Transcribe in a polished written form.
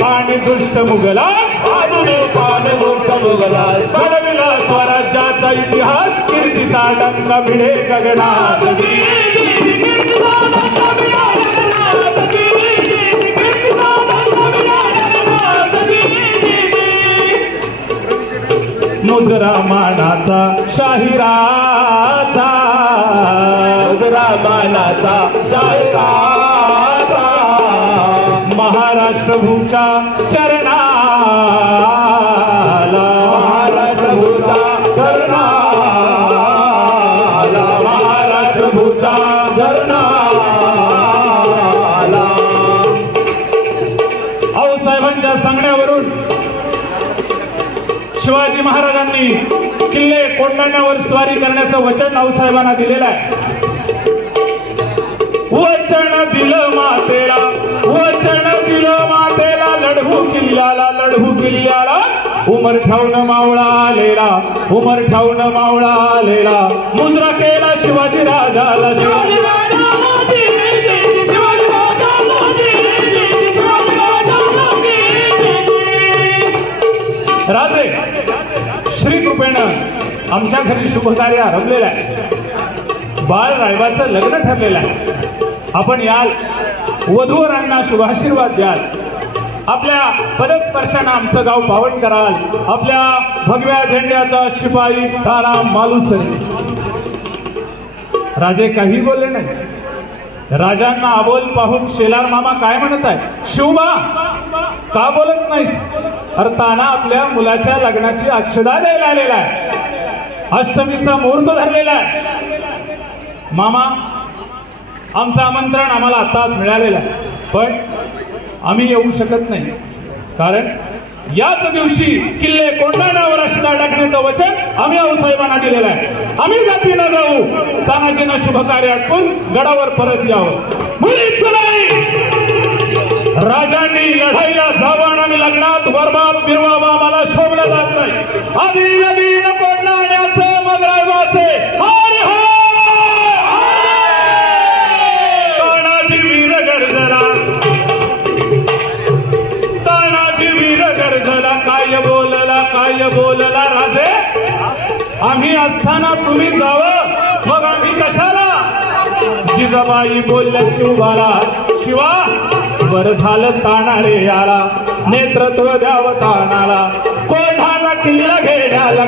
पाणी दुष्ट मुघला घडविला स्वराज्याचा इतिहास कीर्तीचा डंका भिडे गगनात मुजरा मानाचा शाहिराचा महाराष्ट्र भूच्या चरणाला महाराष्ट्र भूच्या चरणाला आऊसाहेबांच्या सांगण्यावरून शिवाजी महाराजांनी किल्ले कोंढाण्यावर स्वारी करण्याचं वचन आऊसाहेबांना दिलेलं आहे. वचन दिलं मातेला लढवू किल्ल्याला उमर ठाऊन मावळा आलेला मुजरा केला शिवाजी राजाला राजे श्री कृपेनं आमच्या घरी शुभकार्य आरंभलेलं आहे. बाळ रायबाचं लग्न ठरलेलं आहे. आपण याल वधूवरांना शुभाशीर्वाद द्याल. आपल्या पदस्पर्शानं आमचं गाव पावन कराल. आपल्या भगव्या झेंड्याचा शिपाई तारा मालुसरे. राजे काही बोलले नाही. राजांना अबोल पाहून शेलार मामा काय म्हणत आहे, शिवबा का बोलत नाहीस? अरे ताना आपल्या मुलाच्या लग्नाची अक्षदा द्यायला आलेला आहे. अष्टमीचा मुहूर्त धरलेला आहे. मामा आमचं आमंत्रण आम्हाला आताच मिळालेलं आहे, पण आम्ही येऊ शकत नाही. कारण याच दिवशी किल्ले कोंढाण्यावर अक्षदा टाकण्याचं वचन आम्ही आऊसाहेबांना दिलेलं आहे. आम्ही जातीनं जाऊ, तानाजीनं शुभकार्य आटपून गडावर परत यावं. मुळीच नाही. राजांनी लढाईला जावं आणि लग्नात वरबाप बिरबाब आम्हाला शोभलं जात नाही. आधी नवीन कोंढाण्याचे मग रायबाचे तानाजी वीर गर्जना काय बोलला राजे. आम्ही असताना तुम्ही जावं, मग आम्ही कशाला? जिजाबाई बोलल्या शिवबाला, शिवा बर झालं तानारे याला नेतृत्व द्यावं तानाला. कोंढाणा किल्ला घेण्याला